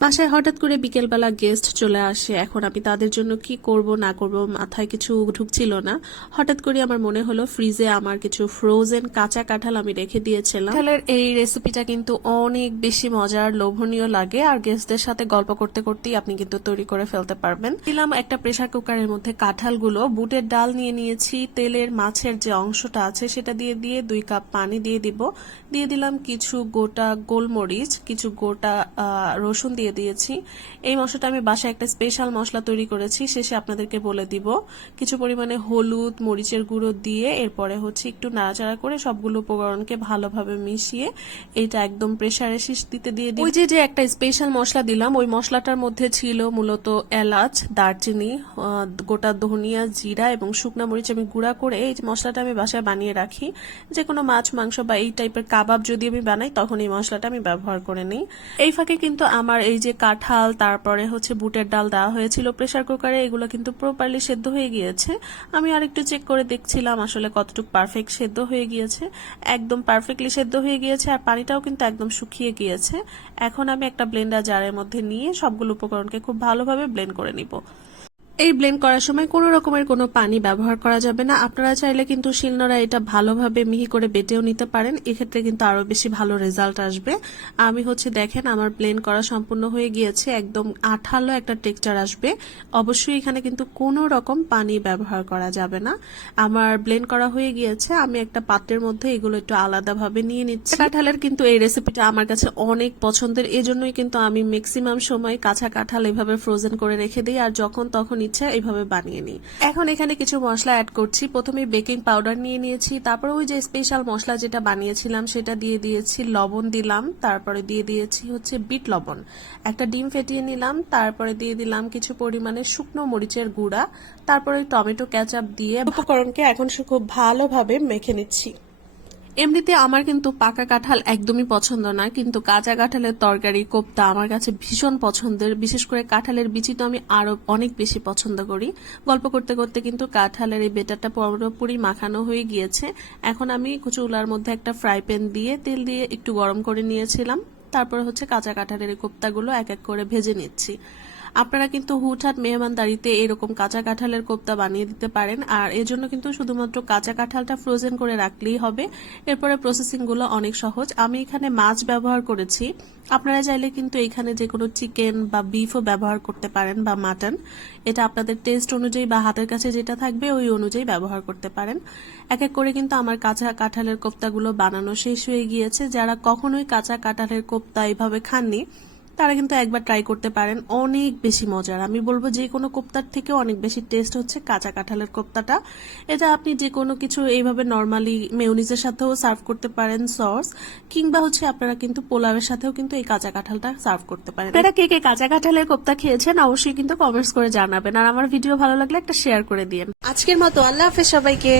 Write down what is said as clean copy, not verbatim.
বাসায় হঠাৎ করে বিকেলবেলা গেস্ট চলে আসে। এখন আমি তাদের জন্য কি করব না করব মাথায় কিছু ঢুকছিল না। হঠাৎ করে আমার মনে হলো ফ্রিজে আমার কিছু ফ্রোজেন কাঁচা কাঁঠাল আমি রেখে দিয়েছিলাম। কাঁঠালের এই রেসিপিটা কিন্তু অনেক বেশি মজার, লোভনীয় লাগে, আর গেস্টদের সাথে গল্প করতে করতেই আপনি কিন্তু তৈরি করে ফেলতে পারবেন। দিলাম একটা প্রেসার কুকারের মধ্যে কাঁঠালগুলো, বুটের ডাল নিয়ে নিয়েছি, তেলের মাছের যে অংশটা আছে সেটা দিয়ে 2 কাপ পানি দিয়ে দিলাম কিছু গোটা গোলমরিচ, কিছু গোটা রসুন দিয়ে দিয়েছি। এই মশলাটা আমি বাসায় একটা স্পেশাল মশলা তৈরি করেছি, শেষে আপনাদেরকে বলে দিব। কিছু পরিমাণে হলুদ, মরিচের গুঁড়ো দিয়ে এরপরে একটু নাড়াচাড়া করে সবগুলো উপকরণকে ভালোভাবে মিশিয়ে এটা একদম প্রেসারে দিতে দিয়ে দিই। ওই যে একটা স্পেশাল মশলা দিলাম, ওই মশলাটার মধ্যে ছিল মূলত এলাচ, দারচিনি, গোটা ধনিয়া, জিরা এবং শুকনা মরিচ আমি গুঁড়া করে এই মশলাটা আমি বাসায় বানিয়ে রাখি। যে কোনো মাছ, মাংস বা এই টাইপের কাবাব যদি আমি বানাই তখন এই মশলাটা আমি ব্যবহার করে নিই। এই ফাঁকে কিন্তু আমার এই যে কাঁঠাল, তারপরে বুটের ডাল দেওয়া হয়েছিল প্রেসার কুকারে, এগুলো কিন্তু প্রপারলি সেদ্ধ হয়ে গিয়েছে। আমি আরেকটু চেক করে দেখছিলাম আসলে কতটুকু পারফেক্ট সেদ্ধ হয়ে গিয়েছে। একদম পারফেক্টলি সেদ্ধ হয়ে গিয়েছে, আর পানিটাও কিন্তু একদম শুকিয়ে গিয়েছে। এখন আমি একটা ব্লেন্ডার জারের মধ্যে নিয়ে সবগুলো উপকরণকে খুব ভালোভাবে ব্লেন্ড করে নিব। এই ব্লেন্ড করার সময় কোনো রকমের কোনো পানি ব্যবহার করা যাবে না। আপনারা চাইলে কিন্তু শিলনোড়া এটা ভালোভাবে মিহি করে বেটেও নিতে পারেন, এক্ষেত্রে কিন্তু আরো বেশি ভালো রেজাল্ট আসবে। আমি দেখেন আমার ব্লেন্ড করা সম্পূর্ণ হয়ে গিয়েছে, একদম আঠালো একটা টেক্সচার আসবে। অবশ্যই এখানে কিন্তু কোনো রকম পানি ব্যবহার করা যাবে না। আমার ব্লেন্ড করা হয়ে গিয়েছে, আমি একটা পাত্রের মধ্যে এগুলো একটু আলাদাভাবে নিয়ে নিচ্ছি। কাঁঠালের কিন্তু এই রেসিপিটা আমার কাছে অনেক পছন্দের, এজন্যই কিন্তু আমি ম্যাক্সিমাম সময় কাঁচা কাঁঠাল এভাবে ফ্রোজেন করে রেখে দিই, আর যখন তখন ইচ্ছা এইভাবে বানিয়ে নিই। এখন এখানে কিছু মশলা অ্যাড করছি। প্রথমে বেকিং পাউডার নিয়ে নিয়েছি, তারপরে ওই যে স্পেশাল মশলা যেটা বানিয়েছিলাম সেটা দিয়ে দিয়েছি, লবণ দিলাম, তারপরে দিয়ে দিয়েছি বিট লবণ, একটা ডিম ফেটিয়ে নিলাম, তারপরে দিয়ে দিলাম কিছু পরিমাণে শুকনো মরিচের গুঁড়া, তারপরে টমেটো কেচাপ দিয়ে উপকরণকে এখন খুব ভালোভাবে মেখে নিচ্ছি। এমনিতে আমার কিন্তু পাকা কাঁঠাল একদমই পছন্দ না, কিন্তু কাঁচা কাঁঠালের তরকারি, কোপ্তা আমার কাছে ভীষণ পছন্দের। বিশেষ করে কাঁঠালের বিচি তো আমি আরো অনেক বেশি পছন্দ করি। গল্প করতে করতে কিন্তু কাঁঠালের এই বেটারটা পুরোপুরি মাখানো হয়ে গিয়েছে। এখন আমি চুলার মধ্যে একটা ফ্রাই প্যান দিয়ে তেল দিয়ে একটু গরম করে নিয়েছিলাম, তারপরে কাঁচা কাঁঠালের এই কোপ্তাগুলো এক এক করে ভেজে নিচ্ছি। আপনারা কিন্তু হুটহাট মেহমানদারিতে এরকম কাঁচা কাঁঠালের কোপ্তা বানিয়ে দিতে পারেন, আর এজন্য কিন্তু শুধুমাত্র কাঁচা কাঁঠালটা ফ্রোজেন করে রাখলেই হবে। এরপরে প্রসেসিং গুলো অনেক সহজ। আমি এখানে মাছ ব্যবহার করেছি, আপনারা চাইলে কিন্তু এখানে যে কোনো চিকেন বা বিফও ব্যবহার করতে পারেন বা মাটন, এটা আপনাদের টেস্ট অনুযায়ী বা হাতের কাছে যেটা থাকবে ওই অনুযায়ী ব্যবহার করতে পারেন। এক এক করে কিন্তু আমার কাঁচা কাঁঠালের কোপ্তাগুলো বানানো শেষ হয়ে গিয়েছে। যারা কখনোই কাঁচা কাঁঠালের কোপ্তা এইভাবে খাননি তারা কিন্তু একবার ট্রাই করতে পারেন, অনেক বেশি মজার। আমি বলবো যে কোনো কোপ্তার থেকেও অনেক বেশি টেস্ট হচ্ছে কাঁচা কাঁঠালের কোপ্তাটা। এটা আপনি যে কোনো কিছু এইভাবে নর্মালি মেয়োনিজের সাথেও সার্ভ করতে পারেন, সস, কিংবা আপনারা কিন্তু পোলাওয়ের সাথেও কিন্তু এই কাঁচা কাঁঠালটা সার্ভ করতে পারেন। আপনারা কে কে কাঁচা কাঁঠালের কোপ্তা খেয়েছেন অবশ্যই কিন্তু কমেন্টস করে জানাবেন, আর আমার ভিডিও ভালো লাগলে একটা শেয়ার করে দিন। আজকের মতো আল্লাহ হাফেজ সবাইকে।